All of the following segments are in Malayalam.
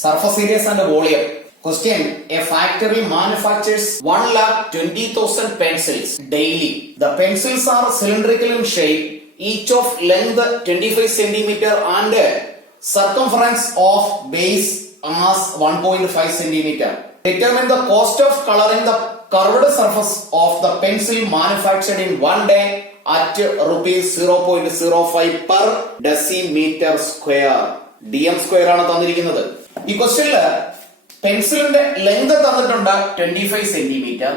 Surface areas and volume. Question. A factory manufactures 1,20,000 pencils daily. The pencils are cylindrical in shape, each of length 25 centimeter and circumference of base as 1.5 centimeter. Determine the cost of coloring the curved surface of the pencil manufactured in one day at rupees 0.05 per decimeter square. DM square ആണ് തന്നിരിക്കുന്നത്. ഈ ക്വസ്റ്റ്യനില് പെൻസിലിന്റെ ലെങ്ത് തന്നിട്ടുണ്ട് 25 സെന്റിമീറ്റർ.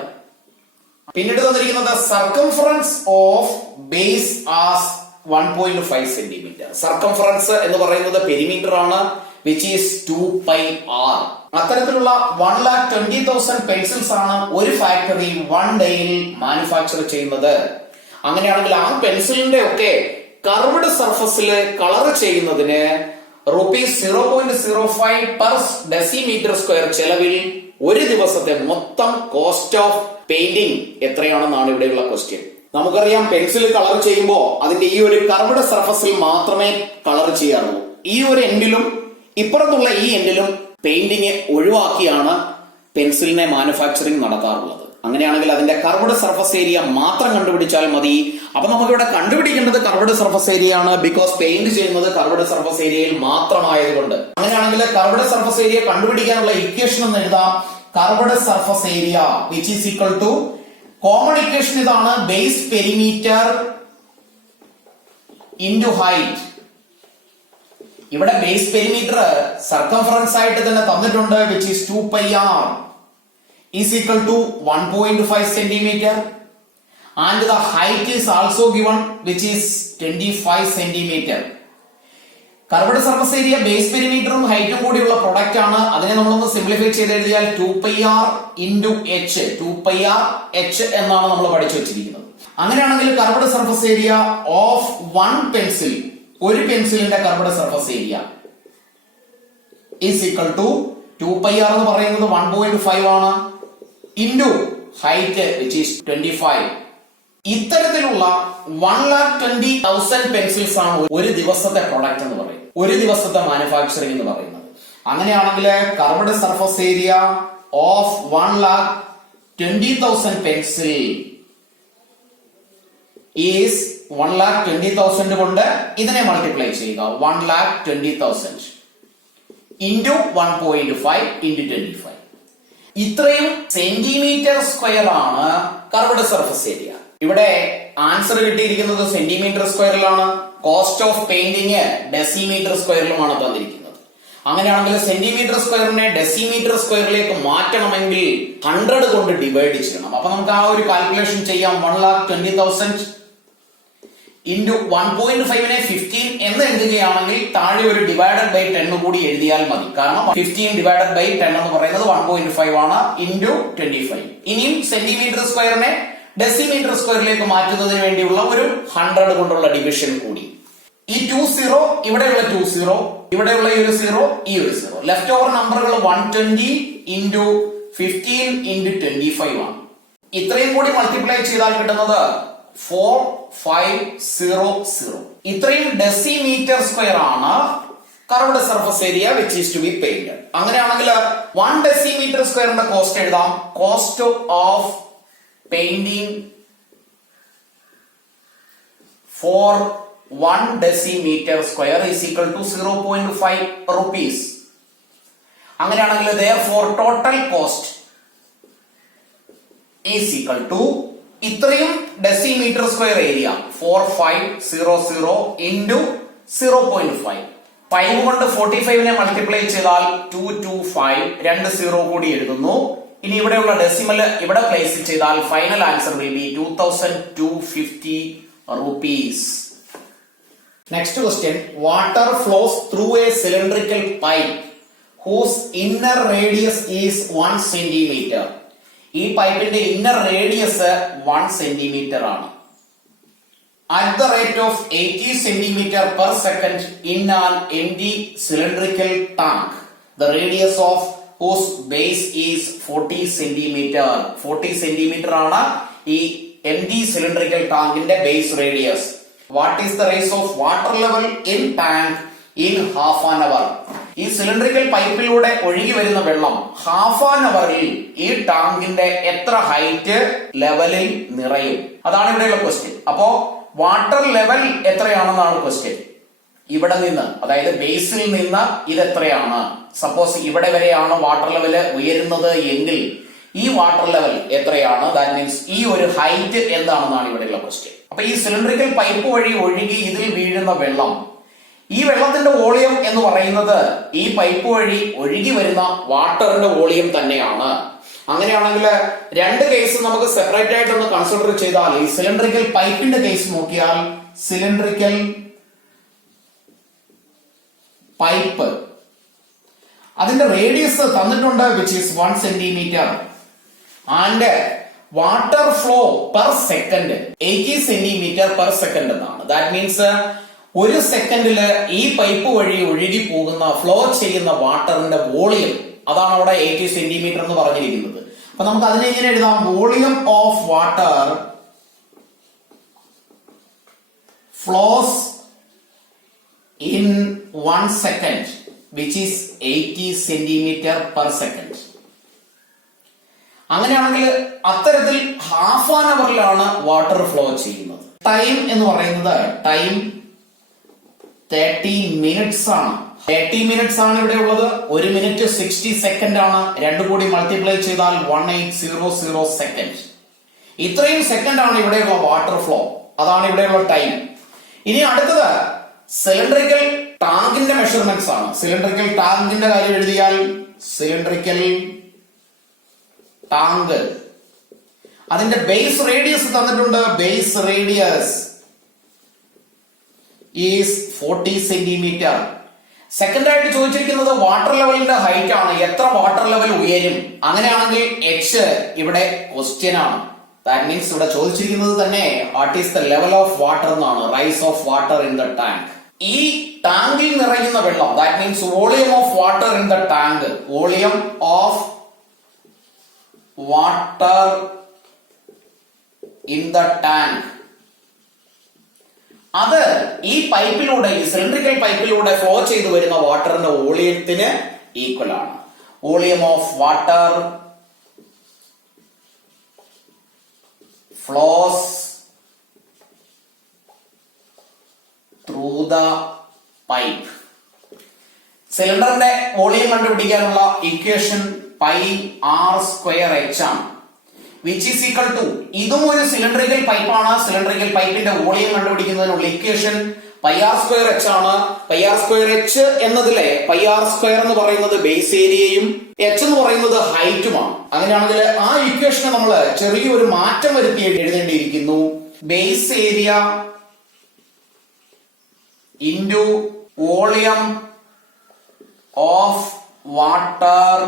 പിന്നീട് തന്നിരിക്കുന്നത് circumference of base as 1.5 centimetre. Circumference എന്ന് പറയുന്നത് പെരിമീറ്റർ ആണ്, വിച്ച് ഈസ് 2πr. അത്തരത്തിലുള്ള 1,20,000 പെൻസിൽസ് ആണ് ഒരു ഫാക്ടറി വൺ ഡേയിൽ മാനുഫാക്ചർ ചെയ്യുന്നത്. അങ്ങനെയാണെങ്കിൽ ആ പെൻസിലിന്റെ ഒക്കെ കർവ്ഡ് സർഫസിൽ കളർ ചെയ്യുന്നതിന് rupees 0.05 per decimeter square ചെലവിൽ ഒരു ദിവസത്തെ മൊത്തം കോസ്റ്റ് ഓഫ് പെയിന്റിംഗ് എത്രയാണെന്നാണ് ഇവിടെയുള്ള ക്വസ്റ്റ്യൻ. നമുക്കറിയാം പെൻസിൽ കളർ ചെയ്യുമ്പോൾ അതിന്റെ ഈ ഒരു കർവ്ഡ് സർഫസിൽ മാത്രമേ കളർ ചെയ്യാറുള്ളൂ. ഈ ഒരു എൻഡിലും ഇപ്പുറത്തുള്ള ഈ എൻഡിലും പെയിന്റിങ് ഒഴിവാക്കിയാണ് പെൻസിലിനെ മാനുഫാക്ചറിങ് നടത്താറുള്ളത്. അങ്ങനെയാണെങ്കിൽ അതിന്റെ കർവ്ഡ് സർഫസ് ഏരിയ മാത്രം കണ്ടുപിടിച്ചാൽ മതി. അപ്പൊ നമുക്കിവിടെ കണ്ടുപിടിക്കേണ്ടത് കർവ്ഡ് സർഫസ് ഏരിയ ആണ്, ബിക്കോസ് പെയിന്റ് ചെയ്യുന്നത് കർവ്ഡ് സർഫസ് ഏരിയയിൽ മാത്രമായതുകൊണ്ട്. അങ്ങനെയാണെങ്കിൽ കർവ്ഡ് സർഫസ് ഏരിയ കണ്ടുപിടിക്കാനുള്ള ഇക്വേഷൻ എന്ന് എഴുതാം. Curved surface area which is equal to, common equation ഇതാണ്, ബേസ് പെരിമീറ്റർ ഇൻറ്റു ഹൈറ്റ്. ഇവിടെ ബേസ് പെരിമീറ്റർ സർക്കംഫറൻസ് ആയിട്ട് തന്നെ തന്നിട്ടുണ്ട്, which is 2πr is equal to 1.5 centimeter, and the height is also given, which is 25 centimeter. Curved surface area base പെരിമീറ്ററും ഹൈറ്റും കൂടിയുള്ള പ്രൊഡക്റ്റ് ആണ്. അതിനെ നമ്മളൊന്ന് സിംപ്ലിഫൈ ചെയ്ത് എഴുതിയാൽ 2πr into h, 2πr h എന്നാണ് നമ്മൾ പഠിച്ചു വെച്ചിരിക്കുന്നത്. അങ്ങനെയാണെങ്കിൽ curved surface area of one pencil, ഒരു പെൻസിലിന്റെ curved surface area is equal to 2πr എന്ന് പറയുന്നത് 1.5 ആണ്, ഇൻറ്റു ഹൈറ്റ് വിച്ച് ഈസ് 25. ഇത്തരത്തിലുള്ള 1,20,000 പെൻസിൽസ് ആണ് ഒരു ദിവസത്തെ പ്രൊഡക്റ്റ് എന്ന് പറയുന്നത്, ഒരു ദിവസത്തെ മാനുഫാക്ചറിംഗ് എന്ന് പറയുന്നത്. അങ്ങനെയാണെങ്കിൽ curved surface area of 1,20,000 pencil is 1,20,000 കൊണ്ട് ഇതിനെ മൾട്ടിപ്ലൈ ചെയ്യുക, 1,20,000 ഇൻറ്റു 1.5 ഇൻറ്റു 25. ഇത്രയും സെന്റിമീറ്റർ സ്ക്വയർ ആണ് കർവ്ഡ് സർഫസ് ഏരിയ. ഇവിടെ ആൻസർ കിട്ടിയിരിക്കുന്നത് സെന്റിമീറ്റർ സ്ക്വയറിലാണ്, കോസ്റ്റ് ഓഫ് പെയിന്റിങ് ഡെസിമീറ്റർ സ്ക്വയറിലുമാണ് തന്നിരിക്കുന്നത്. അങ്ങനെയാണെങ്കിൽ സെന്റിമീറ്റർ സ്ക്വയറിനെ ഡെസിമീറ്റർ സ്ക്വയറിലേക്ക് മാറ്റണമെങ്കിൽ 100 കൊണ്ട് ഡിവൈഡ് ചെയ്യണം. അപ്പൊ നമുക്ക് ആ ഒരു കാൽക്കുലേഷൻ ചെയ്യാം. 1,20,000 ഇൻറ്റു 1.5നെ 15 എന്ന് എഴുതുകയാണെങ്കിൽ താഴെ ഒരു ഡിവൈഡഡ് ബൈ 10 കൂടി എഴുതിയാൽ മതി. കാരണം 15 ഡിവൈഡഡ് ബൈ 10 എന്ന് പറയുന്നത് 1.5 ആണ്, ഇൻറ്റു 25. ഇനിയും സെന്റിമീറ്റർ സ്ക്വയറിനെ ഡെസിമീറ്റർ സ്ക്വയറിലേക്ക് മാറ്റുന്നതിന് വേണ്ടിയുള്ള ഒരു 100 കൊണ്ടുള്ള ഡിവിഷൻ കൂടി. ഈ 20, ഇവിടെയുള്ള 20, ഇവിടെയുള്ള ഈ ഒരു 0, ഈ ഒരു 0, ലെഫ്റ്റ് ഓവർ നമ്പറുകൾ 120 ഇൻറ്റു 15 ഇൻറ്റു 25 ആണ്. ഇത്രയും കൂടി മൾട്ടിപ്ലൈ ചെയ്താൽ കിട്ടുന്നത് 4500. ഇത്രയും ഡെസിമീറ്റർ സ്ക്വയർ ആണ് curved surface area which is to be painted. അങ്ങനെയാണെങ്കിൽ 1 ഡെസിമീറ്റർ സ്ക്വയറിന്റെ കോസ്റ്റ് എഴുതാം. Cost of painting for 1 decimetre square is equal to 0.5 rupees. അങ്ങനെയാണെങ്കിൽ therefore total cost is equal to ഇത്രയും ഡെസിമീറ്റർ സ്ക്വയർ ഏരിയ 4500 ഇൻറ്റു 0.5. 5 കൊണ്ട് 45നെ മൾട്ടിപ്ലൈ ചെയ്താൽ 225, 2 0 കൂടി എഴുതുന്നു. ഇനി ഇവിടെയുള്ള ഡെസിമൽ ഇവിടെ പ്ലേസ് ചെയ്താൽ final answer will be 2250 rupees. Next question. Water flows through a cylindrical pipe whose inner radius is 1 centimeter. ഈ പൈപ്പിന്റെ ഇന്നർ റേഡിയസ് 1 centimeter ആണ്. At the rate of 80 centimeter per second in an empty cylindrical tank, the radius of whose base is 40 centimeter. 40 centimeter ആണ് ഈ empty cylindrical tankന്റെ base radius. What is the rise of water level in tank in half an hour? ഈ സിലിണ്ടറിക്കൽ പൈപ്പിലൂടെ ഒഴുകി വരുന്ന വെള്ളം ഹാഫ് ആൻ അവറിൽ ഈ ടാങ്കിന്റെ എത്ര ഹൈറ്റ് ലെവലിൽ നിറയും? അതാണ് ഇവിടെയുള്ള ക്വസ്റ്റ്യൻ. അപ്പോ വാട്ടർ ലെവൽ എത്രയാണെന്നാണ് ക്വസ്റ്റ്യൻ. ഇവിടെ നിന്ന്, അതായത് ബേസിൽ നിന്ന് ഇത് എത്രയാണ്? സപ്പോസ് ഇവിടെ വരെയാണ് വാട്ടർ ലെവല് ഉയരുന്നത് എങ്കിൽ ഈ വാട്ടർ ലെവൽ എത്രയാണ്? ദാറ്റ് മീൻസ് ഈ ഒരു ഹൈറ്റ് എന്താണെന്നാണ് ഇവിടെയുള്ള ക്വസ്റ്റ്യൻ. അപ്പൊ ഈ സിലിണ്ടറിക്കൽ പൈപ്പ് വഴി ഒഴുകി ഇതിൽ വീഴുന്ന വെള്ളം, ഈ വെള്ളത്തിന്റെ വോളിയം എന്ന് പറയുന്നത് ഈ പൈപ്പ് വഴി ഒഴുകി വരുന്ന വാട്ടറിന്റെ വോളിയം തന്നെയാണ്. അങ്ങനെയാണെങ്കിൽ രണ്ട് കേസ് നമുക്ക് സെപ്പറേറ്റ് ആയിട്ട് ഒന്ന് കൺസിഡർ ചെയ്താൽ, ഈ സിലിണ്ടറിക്കൽ പൈപ്പിന്റെ കേസ് നോക്കിയാൽ, സിലിണ്ടറിക്കൽ പൈപ്പ് അതിന്റെ റേഡിയസ് തന്നിട്ടുണ്ട്, which is 1 centimetre, and water flow per second 80 centimetre per second എന്നാണ്. ദാറ്റ് മീൻസ് ഒരു സെക്കൻഡില് ഈ പൈപ്പ് വഴി ഒഴുകി പോകുന്ന ഫ്ലോ ചെയ്യുന്ന വാട്ടറിന്റെ വോളിയം, അതാണ് അവിടെ 80 സെന്റിമീറ്റർ എന്ന് പറഞ്ഞിരിക്കുന്നത്. അപ്പൊ നമുക്ക് അതിനെ ഇങ്ങനെ എഴുതാം, volume of water flows in 1 second, which is 80 centimeter per second. അങ്ങനെയാണെങ്കിൽ അത്തരത്തിൽ ഹാഫ് ആൻ അവറിലാണ് വാട്ടർ ഫ്ലോ ചെയ്യുന്നത്. ടൈം എന്ന് പറയുന്നത് ടൈം 30 മിനിറ്റ്സ് ആണ്. 30 മിനിറ്റ്സ് ആണ് ഇവിടെ ഉള്ളത്. 1 മിനിറ്റ് 60 സെക്കൻഡ് ആണ്. രണ്ടു കൂടി മൾട്ടിപ്ലൈ ചെയ്താൽ 1800 സെക്കൻഡ്. ഇത്രയും സെക്കൻഡ് ആണ് ഇവിടെയുള്ള വാട്ടർ ഫ്ലോ. അതാണ് ഇവിടെയുള്ള ടൈം. ഇനി അടുത്തത് സിലിണ്ടറിക്കൽ ടാങ്കിന്റെ മെഷർമെന്റ്സ് ആണ്. സിലിണ്ടറിക്കൽ ടാങ്കിന്റെ കാര്യം എഴുതിയാൽ, സിലിണ്ടറിക്കൽ ടാങ്ക് അതിന്റെ ബേസ് റേഡിയസ് തന്നിട്ടുണ്ട്. Base radius is 40 centimetre. Second ആയിട്ട് ചോദിച്ചിരിക്കുന്നത് വാട്ടർ ലെവലിന്റെ ഹൈറ്റ് ആണ്. എത്ര വാട്ടർ ലെവൽ ഉയരും? അങ്ങനെയാണെങ്കിൽ എച്ച് ഇവിടെ ക്വസ്റ്റ്യൻ ആണ്. ദാറ്റ് മീൻസ് ഇവിടെ ചോദിച്ചിരിക്കുന്നത് തന്നെ what is the level of water എന്നാണ്. Rise of water in the tank. ഈ ടാങ്കിൽ നിറയുന്ന വെള്ളം, that means volume of water in the tank, volume of water in the tank, അത് ഈ പൈപ്പിലൂടെ, ഈ സിലിണ്ടറിക്കൽ പൈപ്പിലൂടെ ഫ്ലോ ചെയ്തു വരുന്ന വാട്ടറിന്റെ വോളിയത്തിന് ഈക്വൽ ആണ്. Volume of water flows through the pipe. സിലിണ്ടറിന്റെ വോളിയം കണ്ടുപിടിക്കാനുള്ള equation pi r square h ആണ്, വിച്ച് ഈസ് ഈക്വൽ ടു, ഇതും ഒരു സിലിണ്ടറിക്കൽ പൈപ്പാണ്. സിലിണ്ടറിക്കൽ പൈപ്പിന്റെ വോളിയം കണ്ടുപിടിക്കുന്നതിനുള്ള equation pi r square h ആണ്. പൈ ആർ സ്ക്വയർ എച്ച് എന്നതിലെ പൈ ആർ സ്ക്വയർ എന്ന് പറയുന്നത് ബേസ് ഏരിയയും എച്ച് എന്ന് പറയുന്നത് ഹൈറ്റുമാണ്. അങ്ങനെയാണെങ്കിൽ ആ ഇക്വേഷനെ നമ്മൾ ചെറിയൊരു മാറ്റം വരുത്തി എഴുതേണ്ടിയിരിക്കുന്നു. Base area into volume of water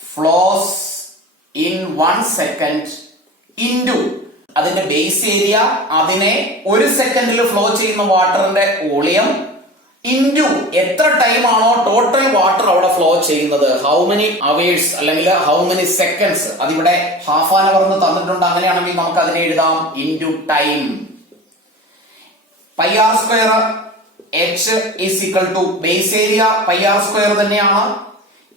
flows in 1 second into അതിന്റെ ബേസ് ഏരിയ, അതിനെ ഒരു സെക്കൻഡിൽ ഫ്ലോ ചെയ്യുന്ന വാട്ടറിന്റെ വോളിയം, ഇൻറ്റു എത്ര ടൈം ആണോ ടോട്ടൽ വാട്ടർ അവിടെ ഫ്ലോ ചെയ്യുന്നത്, ഹൗ മെനി അവേഴ്സ് അല്ലെങ്കിൽ ഹൗ മെനി സെക്കൻഡ്സ്, അതിവിടെ ഹാഫ് ആൻ അവർ എന്ന് തന്നിട്ടുണ്ട്. അങ്ങനെയാണെങ്കിൽ നമുക്ക് അതിനെ എഴുതാം into time. Pi r square h is equal to base area pi r square തന്നെയാണ്,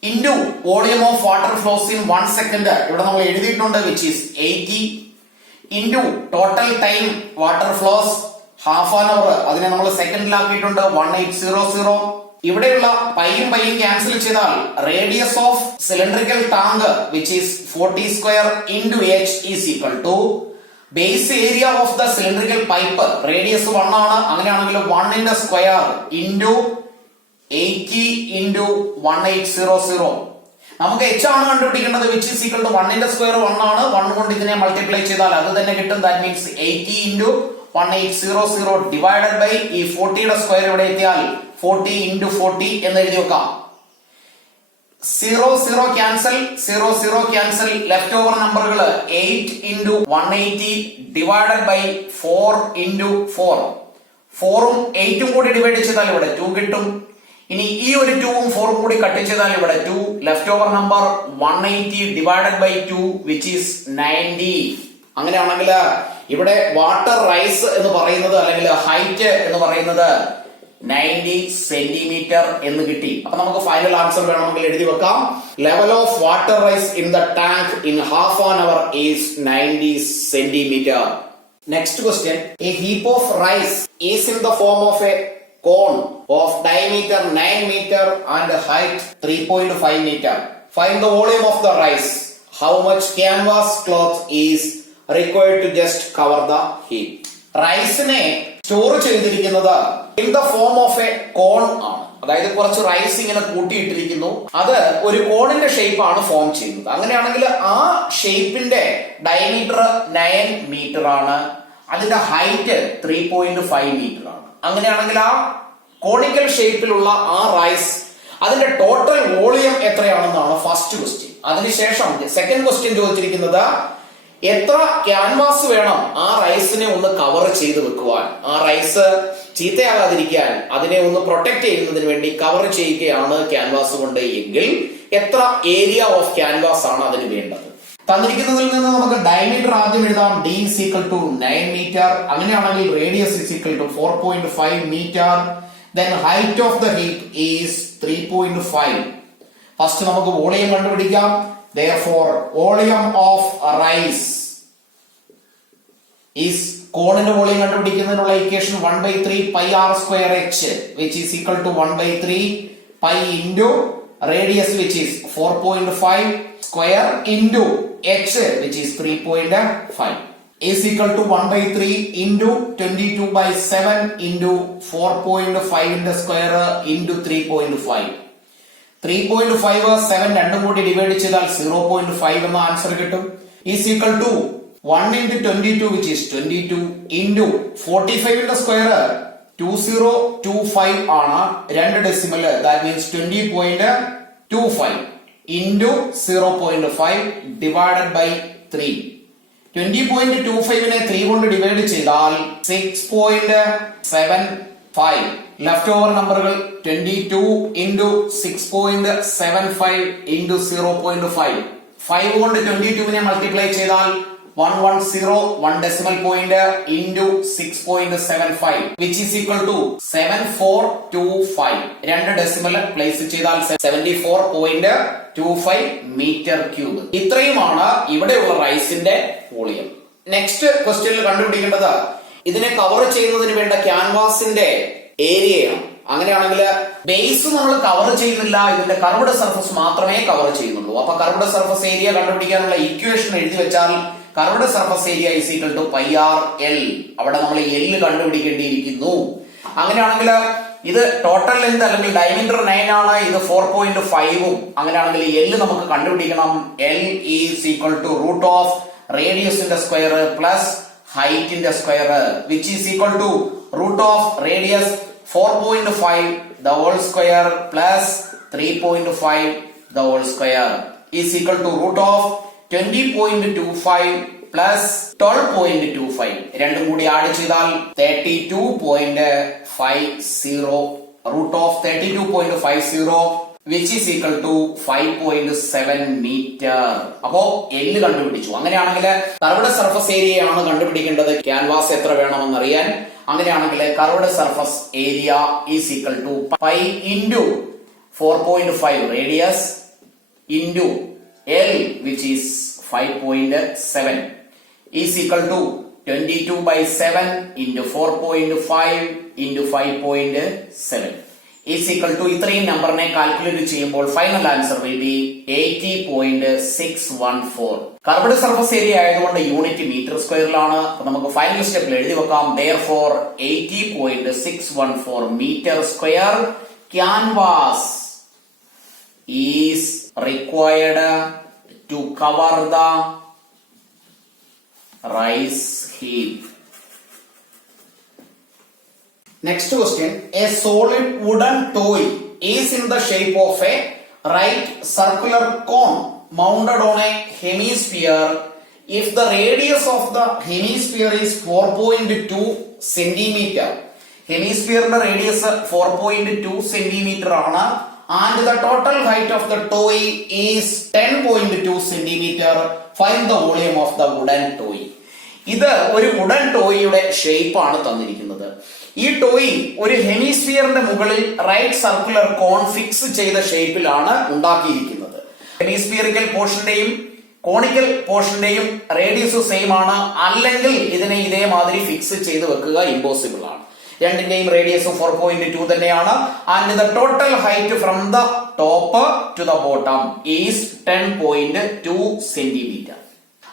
into volume of water flows in 1 second ഇവിടെ നമ്മൾ എഴുതിയിട്ടുണ്ട്, which is 80, into total time water flows half an hour, അതിനെ നമ്മൾ സെക്കൻഡിലാക്കിയിട്ടുണ്ട് 1800. ഇവിടെയുള്ള പൈയും പൈയും ക്യാൻസൽ ചെയ്താൽ radius of cylindrical tank, which is 40 square into h is equal to base area of the cylindrical pipe, radius 1 ആണ്. അങ്ങനെയാണെങ്കിൽ 1 സ്ക്വയർ ഇൻറ്റു 80 ഇൻറ്റു 1800. നമുക്ക് എച്ച് ആണ് കണ്ടുപിടിക്കേണ്ടത്, which is equal to 1 square 1 ആണ്. 1 കൊണ്ട് ഇതിനെ മൾട്ടിപ്ലൈ ചെയ്താൽ അത് തന്നെ കിട്ടും. That means 80 into 1800 divided by ഈ 40 സ്ക്വയർ ഇവിടെ എത്തിയാൽ 40 ഇൻറ്റു 40 എന്ന് എഴുതി വെക്കാം. 0 ക്യാൻസൽ, ക്യാൻസൽ. ലെഫ്റ്റ് ഓവർ നമ്പറുകൾ 8 ഇൻറ്റു 180 ഡിവൈഡഡ് ബൈ 4 ഇൻറ്റു 4. 4ഉം 8ഉം കൂടി ഡിവൈഡ് ചെയ്താൽ ഇവിടെ 2 കിട്ടും. ഇനി ഈ ഒരു 2ഉം 4ഉം കൂടി കട്ട് ചെയ്താൽ ഇവിടെ 2. Left over number 180 divided by 2 which is 90. അങ്ങനെയാണെങ്കിൽ ഇവിടെ വാട്ടർ റൈസ് എന്ന് പറയുന്നത് അല്ലെങ്കിൽ ഹൈറ്റ് എന്ന് പറയുന്നത് 90 സെന്റിമീറ്റർ എന്ന് കിട്ടി. അപ്പൊ നമുക്ക് ഫൈനൽ ആൻസർ വേണമെങ്കിൽ എഴുതി വെക്കാം. Level of water rice in the tank in half an our is 90 centimetre. Next question. A heap of rice is in the form of a cone of diameter 9 meter and height 3.5 meter. Find the volume of the rice. How much canvas cloth is required to just cover the heap? റൈസിനെ സ്റ്റോർ ചെയ്തിരിക്കുന്നത് in the form of a cone ആണ്. അതായത് കുറച്ച് റൈസ് ഇങ്ങനെ കൂട്ടിയിട്ടിരിക്കുന്നു, അത് ഒരു കോണിന്റെ ഷേപ്പ് ആണ് ഫോം ചെയ്യുന്നത്. അങ്ങനെയാണെങ്കിൽ ആ ഷേപ്പിന്റെ ഡയമീറ്റർ 9 മീറ്റർ ആണ്, അതിന്റെ ഹൈറ്റ് 3.5 മീറ്റർ ആണ്. അങ്ങനെയാണെങ്കിൽ ആ കോണിക്കൽ ഷേപ്പിലുള്ള ആ റൈസ് അതിന്റെ ടോട്ടൽ വോളിയം എത്രയാണെന്നാണ് ഫസ്റ്റ് ക്വസ്റ്റ്യൻ. അതിനുശേഷം സെക്കൻഡ് ക്വസ്റ്റ്യൻ ചോദിച്ചിരിക്കുന്നത് എത്ര ക്യാൻവാസ് വേണം ആ റൈസിനെ ഒന്ന് കവർ ചെയ്ത് വെക്കുവാൻ, ആ റൈസ് ചീത്തയാകാതിരിക്കാൻ അതിനെ ഒന്ന് പ്രൊട്ടക്ട് ചെയ്യുന്നതിന് വേണ്ടി കവർ ചെയ്യുകയാണ് ക്യാൻവാസ് കൊണ്ട് എങ്കിൽ എത്ര ഏരിയ ഓഫ് ക്യാൻവാസ് ആണ് അതിന് വേണ്ടത്. തന്നിരിക്കുന്നതിൽ നിന്ന് നമുക്ക് ഡയമീറ്റർ ആദ്യം എഴുതാം. d is equal to 9 metre. അങ്ങനെയാണെങ്കിൽ radius is equal to 4.5 metre. then height of the heap is 3.5. First നമുക്ക് വോളിയം കണ്ടുപിടിക്കാം. therefore volume of rice is കോണിന്റെ വോളിയം കണ്ടുപിടിക്കുന്നതിനുള്ള equation 1/3 pi r square h which is equal to 1/3 pi into radius which is 4.5 square into h which is 3.5 is equal to 1/3 into 22/7 into 4.5 into square into 3.5. 3.5 7 രണ്ടും കൂടി ഡിവൈഡ് ചെയ്താൽ 0.5 എന്ന ആൻസർ കിട്ടും. is equal to 1 into 22 which is 22 into 45 into square 2025 ആണ്, രണ്ട് decimal, that means 20.25 into 0.5 divided by 3. 20.25നെ 3 കൊണ്ട് ഡിവൈഡ് ചെയ്താൽ 6.75. ലെഫ്റ്റ് ഓവർ നമ്പറുകൾ 22 into 6.75 into 0.5. 5 കൊണ്ട് 22നെ മൾട്ടിപ്ലൈ ചെയ്താൽ 110 1 decimal point into 6.75 which is equal to 7425. രണ്ട് ഡെസിമൽ പ്ലേസ് ചെയ്താൽ 74.25 മീറ്റർ ക്യൂബ്. ഇത്രയുമാണ് ഇവിടെയുള്ള റൈസിന്റെ വോളിയം. നെക്സ്റ്റ് ക്വസ്റ്റ്യനിൽ കണ്ടുപിടിക്കേണ്ടത് ഇതിനെ കവർ ചെയ്യുന്നതിന് വേണ്ട ക്യാൻവാസിന്റെ ഏരിയയാണ്. അങ്ങനെയാണെങ്കിൽ ബേസ് നമ്മൾ കവർ ചെയ്യുന്നില്ല, ഇതിന്റെ കർവ്ഡ് സർഫസ് മാത്രമേ കവർ ചെയ്യുന്നുള്ളൂ. അപ്പൊ കർവ്ഡ് സർഫസ് ഏരിയ കണ്ടുപിടിക്കാനുള്ള ഇക്വേഷൻ എഴുതി വെച്ചാൽ curved surface area is equal to pi r l. അവിടെ നമ്മൾ L കണ്ടുപിടിക്കേണ്ടിയിരിക്കുന്നു. അങ്ങനെയാണെങ്കിൽ ഇത് ടോട്ടൽ ലെങ്ത് അല്ലെങ്കിൽ ഡയമീറ്റർ 9 ആണ്, ഇത് 4.5ഉം. അങ്ങനെയാണെങ്കിൽ L നമുക്ക് കണ്ടുപിടിക്കണം. L is equal to root of റേഡിയസിന്റെ സ്ക്വയർ പ്ലസ് ഹൈറ്റിന്റെ square which is equal to root of radius 4.5 the whole square plus 3.5 the whole square is equal to root of 20.25 plus 12.25. രണ്ടും കൂടി ആഡ് ചെയ്താൽ 32.50 root of 32.50 which is equal to 5.7 meter. അപ്പോ L കണ്ടുപിടിച്ചു. അങ്ങനെയാണെങ്കിൽ കർവ്ഡ് സർഫസ് ഏരിയ ആണ് കണ്ടുപിടിക്കേണ്ടത്. ക്യാൻവാസ് എത്ര വേണമെന്ന് അറിയാൻ. അങ്ങനെയാണെങ്കിൽ curved surface area is equal to pi into 4.5 radius into L which is 5.7 is equal to 22/7 into 4.5 into 5.7 is equal to ഇത്രയും നമ്പറിനെ കാൽക്കുലേറ്റ് ചെയ്യുമ്പോൾ ഫൈനൽ ആൻസർ will be 80.614. കർവ്ഡ് സർഫസ് ഏരിയ ആയതുകൊണ്ട് യൂണിറ്റ് മീറ്റർ സ്ക്വയറിലാണ്. അപ്പൊ നമുക്ക് ഫൈനൽ സ്റ്റെപ്പിൽ എഴുതി വെക്കാം. therefore 80.614 metre square canvas is required to cover the rice heap. Next question. A solid wooden toy is in the shape of a right circular cone mounted on a hemisphere. If the radius of the hemisphere is 4.2 centimeter, hemisphere radius 4.2 centimeter ആണ്, and the total height of the toy is 10.2 centimeter. Find the volume of the wooden toy. ഇത് ഒരു വുഡൻ ടോയിയുടെ ഷേപ്പ് ആണ് തന്നിരിക്കുന്നത്. ഈ ടോയ് ഒരു ഹെമിസ്ഫിയറിന്റെ മുകളിൽ റൈറ്റ് സർക്കുലർ കോൺ ഫിക്സ് ചെയ്ത ഷേപ്പിലാണ് ഉണ്ടാക്കിയിരിക്കുന്നത്. ഹെമിസ്ഫിയറിക്കൽ പോർഷന്റെയും കോണിക്കൽ പോർഷന്റെയും റേഡിയസ് സെയിം ആണ്, അല്ലെങ്കിൽ ഇതിനെ ഇതേമാതിരി ഫിക്സ് ചെയ്ത് വെക്കുക ഇമ്പോസിബിൾ ആണ്. രണ്ടിന്റെയും റേഡിയസ് 4.2 തന്നെയാണ്. And the total height from the top to the bottom is 10.2 centimetre.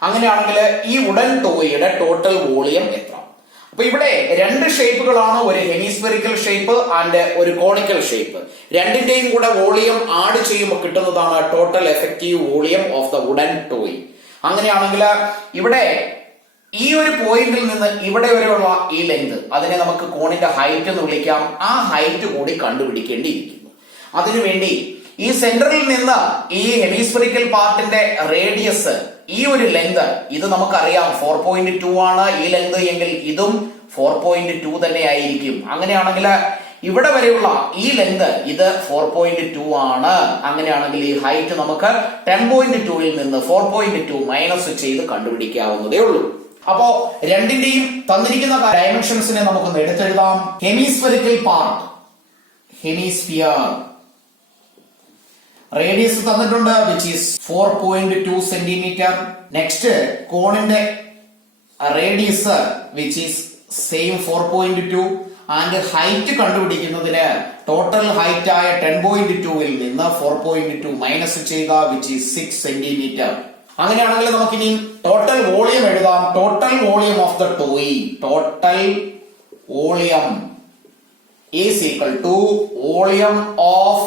അങ്ങനെയാണെങ്കിൽ ഈ വുഡൻ ടോയുടെ ടോട്ടൽ വോളിയം എത്ര? അപ്പൊ ഇവിടെ രണ്ട് ഷേപ്പുകളാണ്, ഒരു ഹെമിസ്ഫെറിക്കൽ ഷേപ്പ് ആൻഡ് ഒരു കോണിക്കൽ ഷേപ്പ്. രണ്ടിന്റെയും കൂടെ വോളിയം ആഡ് ചെയ്യുമ്പോൾ കിട്ടുന്നതാണ് total effective volume of the wooden toy. അങ്ങനെയാണെങ്കിൽ ഇവിടെ ഈ ഒരു പോയിന്റിൽ നിന്ന് ഇവിടെ വരെയുള്ള ഈ ലെങ്ത്, അതിനെ നമുക്ക് കോണിന്റെ ഹൈറ്റ് എന്ന് വിളിക്കാം. ആ ഹൈറ്റ് കൂടി കണ്ടുപിടിക്കേണ്ടിയിരിക്കുന്നു. അതിനുവേണ്ടി ഈ സെന്ററിൽ നിന്ന് ഈ ഹെമിസ്ഫെറിക്കൽ പാർട്ടിന്റെ റേഡിയസ്, ഈ ഒരു ലെങ്ത്, ഇത് നമുക്കറിയാം 4.2 ആണ് ഈ ലെങ്ത് എങ്കിൽ ഇതും 4.2 തന്നെ ആയിരിക്കും. അങ്ങനെയാണെങ്കിൽ ഇവിടെ വരെയുള്ള ഈ ലെങ്ത് ഇത് 4.2 ആണ്. അങ്ങനെയാണെങ്കിൽ ഈ ഹൈറ്റ് നമുക്ക് 10.2ൽ നിന്ന് 4.2 മൈനസ് ചെയ്ത് കണ്ടുപിടിക്കാവുന്നതേ ഉള്ളൂ. അപ്പോ രണ്ടിന്റെയും തന്നിരിക്കുന്ന ഡയമെൻഷൻസിനെ നമുക്കൊന്ന് എടുത്തെഴുതാം. ഹെമിസ്ഫെറിക്കൽ പാർട്ട്, ഹെമിസ്ഫിയർ, റേഡിയസ് തന്നിട്ടുണ്ട് which is 4.2 സെന്റിമീറ്റർ. നെക്സ്റ്റ് കോണിന്റെ radius which is same 4.2 and height കണ്ടുപിടിക്കുന്നതിന് ടോട്ടൽ ഹൈറ്റ് ആയ 10.2ൽ നിന്ന് 4.2 മൈനസ് ചെയ്യുക which is 6 സെന്റിമീറ്റർ. അങ്ങനെയാണെങ്കിൽ നമുക്കിനി ടോട്ടൽ വോളിയം എഴുതാം. Total volume of the toy, total volume is equal to volume of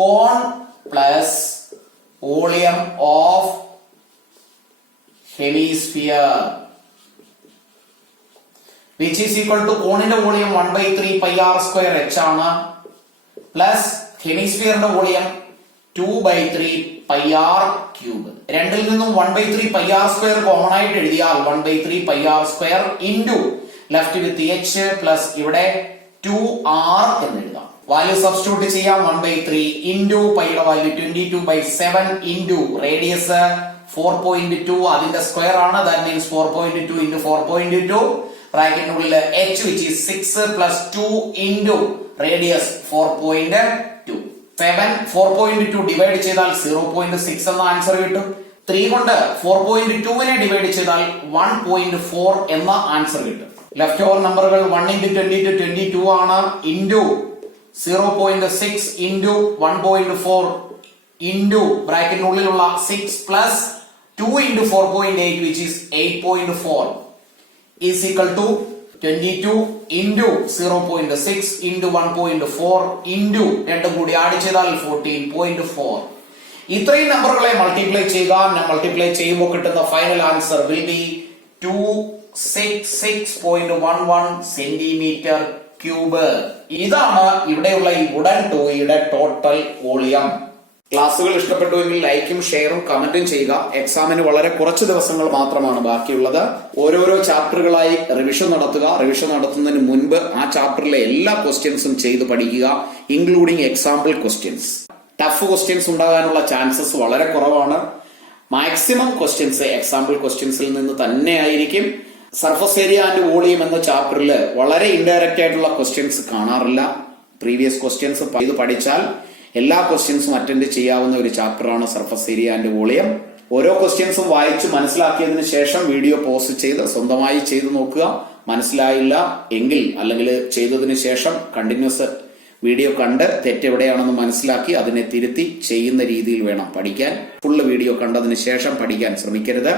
cone plus volume of hemisphere which is equal to കോണിന്റെ volume 1/3 pi r square h ആണ്, പ്ലസ് ഹെമിസ്ഫിയറിന്റെ വോളിയം 2/3 പൈ ആർ ക്യൂബ്. രണ്ടിൽ നിന്നും 1/3 പൈ ആർ സ്ക്വയർ കോമൺ ആയിട്ട് എഴുതിയാൽ 1/3 pi r square into left with h plus ഇവിടെ 2r എന്ന് എഴുതാം. വാല്യൂ സബ്സ്റ്റിറ്റ്യൂട്ട് ചെയ്യാം. 1/3 ഇൻറ്റു പൈയുടെ വാല്യൂ 22/7 ഇൻറ്റു റേഡിയസ് 4.2 അതിന്റെ സ്ക്വയർ ആണ്. ദാറ്റ് മീൻസ് 4.2 ഇൻറ്റു 4.2 ബ്രാക്കറ്റിനുള്ളിൽ h which is 6 plus 2 into radius 4.2. 7 4.2 divide ചെയ്താൽ 0.6 എന്ന ആൻസർ കിട്ടും. 3 കൊണ്ട് 4.2നെ ഡിവൈഡ് ചെയ്താൽ 1.4 എന്ന ആൻസർ കിട്ടും. ലെഫ്റ്റ് ഓവർ നമ്പറുകൾ 1 into 20 to 22 ആണ്, ഇൻറ്റു 0.6 ഇൻറ്റു 1.4 ഇൻറ്റു ബ്രാക്കറ്റിനുള്ളിലുള്ള 6 plus 2 into 4.8 which is 8.4 is equal to 22 into 0.6 into 1.4 into രണ്ടും കൂടി ആഡ് ചെയ്താൽ 14.4. ഇത്രയും നമ്പറുകളെ മൾട്ടിപ്ലൈ ചെയ്യുക. മൾട്ടിപ്ലൈ ചെയ്യുമ്പോൾ കിട്ടുന്ന final answer will B 266.11 centimetre cube. ഇതാണ് ഇവിടെയുള്ള ഈ വുഡൻ ടോയുടെ ടോട്ടൽ വോളിയം. ക്ലാസ്സുകൾ ഇഷ്ടപ്പെട്ടുവെങ്കിൽ ലൈക്കും ഷെയറും കമന്റും ചെയ്യുക. എക്സാമിന് വളരെ കുറച്ച് ദിവസങ്ങൾ മാത്രമാണ് ബാക്കിയുള്ളത്. ഓരോരോ ചാപ്റ്ററുകളായി റിവിഷൻ നടത്തുക. റിവിഷൻ നടത്തുന്നതിന് മുൻപ് ആ ചാപ്റ്ററിലെ എല്ലാ ക്വസ്റ്റ്യൻസും ചെയ്ത് പഠിക്കുക, including example questions. Tough questions ഉണ്ടാകാനുള്ള ചാൻസസ് വളരെ കുറവാണ്. മാക്സിമം ക്വസ്റ്റ്യൻസ് എക്സാമ്പിൾ ക്വസ്റ്റ്യൻസിൽ നിന്ന് തന്നെ ആയിരിക്കും. സർഫസ് ഏരിയ ആൻഡ് വോളിയം എന്ന ചാപ്റ്ററിൽ വളരെ ഇൻഡയറക്റ്റ് ആയിട്ടുള്ള ക്വസ്റ്റ്യൻസ് കാണാറില്ല. പ്രീവിയസ് ക്വസ്റ്റ്യൻസ് ഇത് പഠിച്ചാൽ എല്ലാ ക്വസ്റ്റ്യൻസും അറ്റൻഡ് ചെയ്യാവുന്ന ഒരു ചാപ്റ്ററാണ് സർഫസ് ഏരിയ ആൻഡ് വോളിയം. ഓരോ ക്വസ്റ്റ്യൻസും വായിച്ച് മനസ്സിലാക്കിയതിനു ശേഷം വീഡിയോ പോസ്റ്റ് ചെയ്ത് സ്വന്തമായി ചെയ്തു നോക്കുക. മനസ്സിലായില്ല എങ്കിൽ, അല്ലെങ്കിൽ ചെയ്തതിനു ശേഷം കണ്ടിന്യൂസ് വീഡിയോ കണ്ട് തെറ്റെവിടെയാണെന്ന് മനസ്സിലാക്കി അതിനെ തിരുത്തി ചെയ്യുന്ന രീതിയിൽ വേണം പഠിക്കാൻ. ഫുള്ള് വീഡിയോ കണ്ടതിന് ശേഷം പഠിക്കാൻ ശ്രമിക്കരുത്.